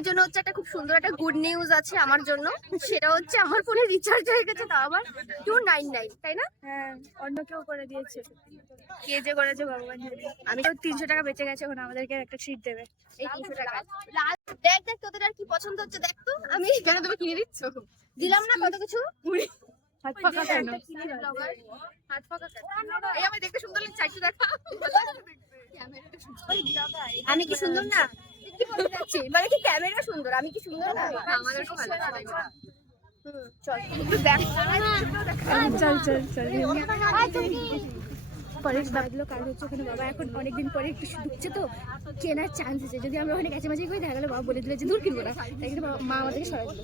আপনাদের জন্য হচ্ছে একটা খুব সুন্দর একটা গুড নিউজ আছে আমার জন্য, সেটা হচ্ছে আমার ফোনে রিচার্জ হয়ে গেছে, তাও আবার 299, তাই না? হ্যাঁ, অন্য কেউ করে দিয়েছে। কে যে করেছে ভগবান জানে। আমি তো 300 টাকা বেঁচে গেছে, এখন আমাদেরকে একটা ট্রিট দেবে। এই 300 টাকা দেখ দেখ তোদের আর কি পছন্দ হচ্ছে দেখ তো। আমি কেন তুমি কিনে দিচ্ছ? দিলাম না কত কিছু। হাত পাকা কেন? হাত পাকা কেন? এই আমি দেখতে সুন্দর লাগছে, একটু দেখা। আমি কি সুন্দর না? কি বলতে চাচ্ছি? মানে কি ক্যামেরা সুন্দর, আমি কি সুন্দর না? আমাদের খুব ভালো লাগছে। চল একটু দেখ। চল চল চল। পরেশ বাদলো কাজ হচ্ছে ওখানে। বাবা এখন অনেকদিন পরে একটু ঢুকছে তো, কেনার চান্স আছে। যদি আমরা ওখানে কাছামাছি করে দেখা গেলো বাবা বলে দিল যে দূর কিনবো না, তাই কিন্তু মা আমাদেরকে সরাই দিল।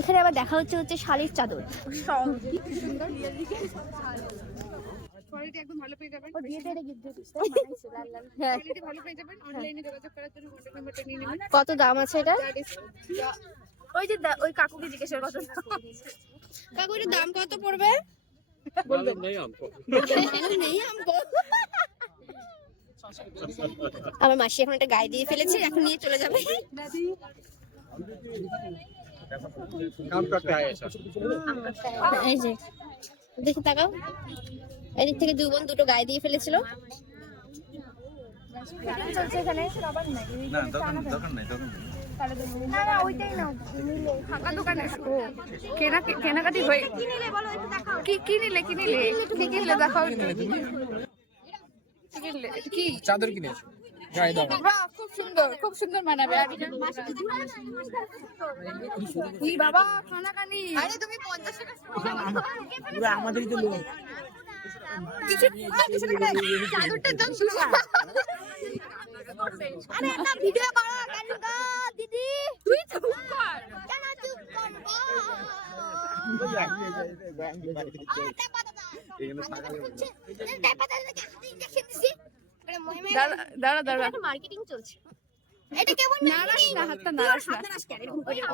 এখানে আবার দেখা হচ্ছে শাড়ির চাদর। কোয়ালিটি একদম ভালো পেয়ে যাবেন। ও দিয়ে দে রে গিফট দিস। হ্যাঁ, কোয়ালিটি ভালো পেয়ে যাবেন। অনলাইনে যোগাযোগ করার জন্য কন্টাক্ট নাম্বারটা নিয়ে নেবেন। কত দাম আছে এটা? ওই যে ওই কাকুকে জিজ্ঞেস কর কত দাম। কাকু এর দাম কত পড়বে? আমার মাসি এখন একটা গায়ে দিয়ে ফেলেছে, এখন নিয়ে চলে যাবে। এই যে দেখি তাকাও, এদিক থেকে দুই বোন দুটো গায়ে দিয়ে ফেলেছিল। চলছে এখানে সবার নাই। না দোকান নাই না না ওইটাই নাও, নিলে ফাঁকা দোকানে কেনাকাটি হয়ে কি কিনলে কি কিনলে দেখাও। কি চাদর কিনেছো গায়ে দাও। বাহ, খুব সুন্দর মানাবে। কি বাবা খানাকানি, আরে তুমি 50 টাকা পুরো আমাদেরই তো লোক। চাদরটার দাম 200 টাকা। আরে একটা ভিডিও করো কালুকা দিদি, তুই চুপ কর। কেন চুপ করব? দাঁড়া মার্কেটিং চলছে। এটা কেমন নারাস না, হাতটা নারাস না।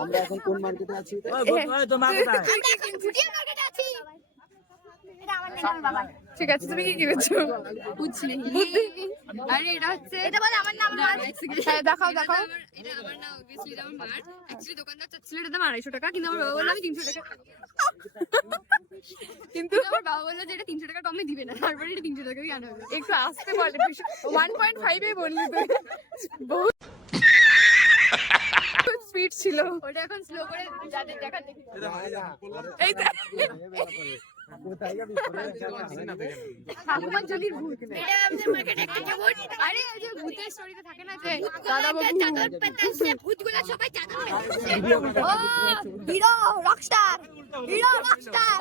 আমরা এখন কোন মার্কেটে আছি? ঠিক আছে, তুমি কি কিনেছো? বুঝলি বুদ্ধি। আরে এটা হচ্ছে, এটা বলে আমার নাম হ্যাঁ দেখাও। এটা আমার না, অবভিয়াসলি এটা আমার মার। অ্যাকচুয়ালি দোকানদার চাচ্ছিল এটা দাম 250 টাকা, কিন্তু আমার বাবা বললো আমি 300 টাকা। কিন্তু আমার বাবা বললো যে এটা 300 টাকা কমে দিবে না, তারপরে এটা 300 টাকাই আনা হবে। একটু আসতে বলে, 1.5 এ বললি তুই। বহুত স্পিড ছিল ওটা, এখন স্লো করে যাদের দেখা দেখি। এই ঠাকুমার জলির ভূত। এটা আমাদের মার্কেটে একটা কেমন, আরে ওই যে ভূতের স্টোরিতে থাকে না যে চাদর পেতেছে, ভূতগুলো সবাই চাদর পেতেছে। ও হিরো রকস্টার,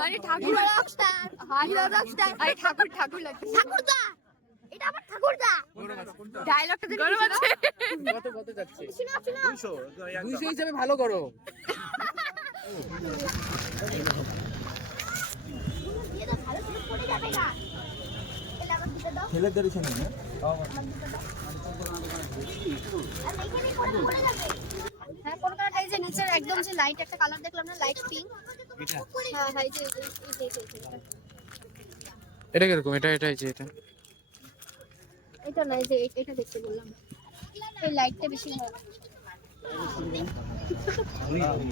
আরে ঠাকুর রকস্টার, হিরো রকস্টার। আরে ঠাকুর লাগছে। ঠাকুরদা, এটা আমার ঠাকুরদা। ডায়লগটা দেখে গরম আছে। কত যাচ্ছে? শোনো 200 হিসাবে ভালো করো। এটা ভালো করে পড়ে যাবে না। এলা আমার দিতে দাও। ছেলে ধরেছে না? আর এখানে পড়ে যাবে। হ্যাঁ, কোন কালারটা? এই যে নিচের একদম যে লাইট একটা কালার দেখলাম না, লাইট পিঙ্ক। হ্যাঁ হ্যাঁ, এই যে এটা কিরকম? এটা যে এটা এটা না, এই যে এটা দেখতে বললাম, এই লাইটটা বেশি ভালো।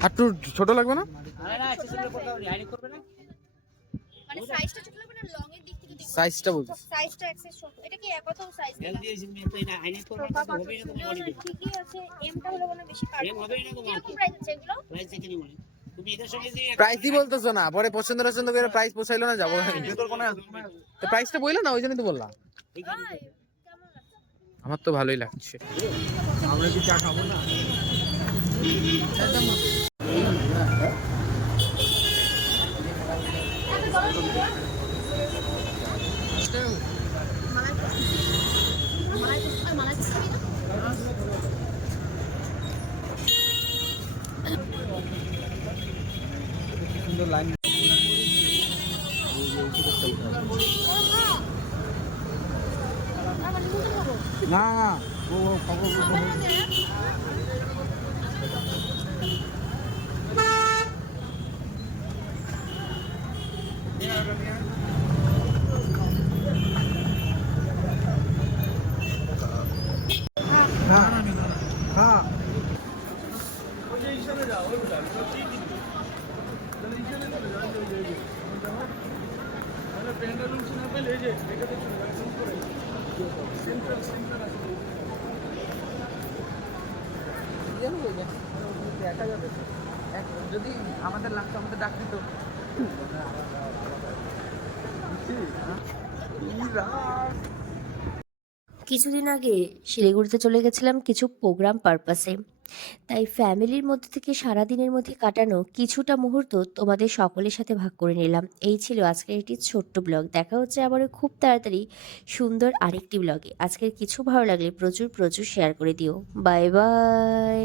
একটু ছোট লাগবে না? মানে সাইজটা ছোট লাগবে না, লং এর দিক থেকে দেখতে। সাইজটা বলছি। সাইজটা এক্সেস ছোট। এটা কি কত সাইজ? ঠিকই আছে, এমটা হলো মনে বেশি কাট। কিরকম প্রাইস আছে এগুলো? প্রাইসই বলতেছো না, পরে পছন্দ করে প্রাইস পোষাইলো না, যাবো তো প্রাইসটা বললো না, ওই জন্যই তো বললাম। আমার তো ভালোই লাগছে। আমরা কি চা খাবো না? সুন্দর লাইন। না ও খবর হ্যাঁ দেখা যাবে যদি আমাদের লাগতো আমাদের ডাক দিত। কিছুদিন আগে শিলিগুড়িতে চলে গেছিলাম কিছু প্রোগ্রাম পারপাসে, তাই ফ্যামিলির মধ্যে থেকে সারাদিনের মধ্যে কাটানো কিছুটা মুহূর্ত তোমাদের সকলের সাথে ভাগ করে নিলাম। এই ছিল আজকের একটি ছোট্ট ব্লগ। দেখা হচ্ছে আবারও খুব তাড়াতাড়ি সুন্দর আরেকটি ব্লগে। আজকের কিছু ভালো লাগলে প্রচুর প্রচুর শেয়ার করে দিও। Bye bye.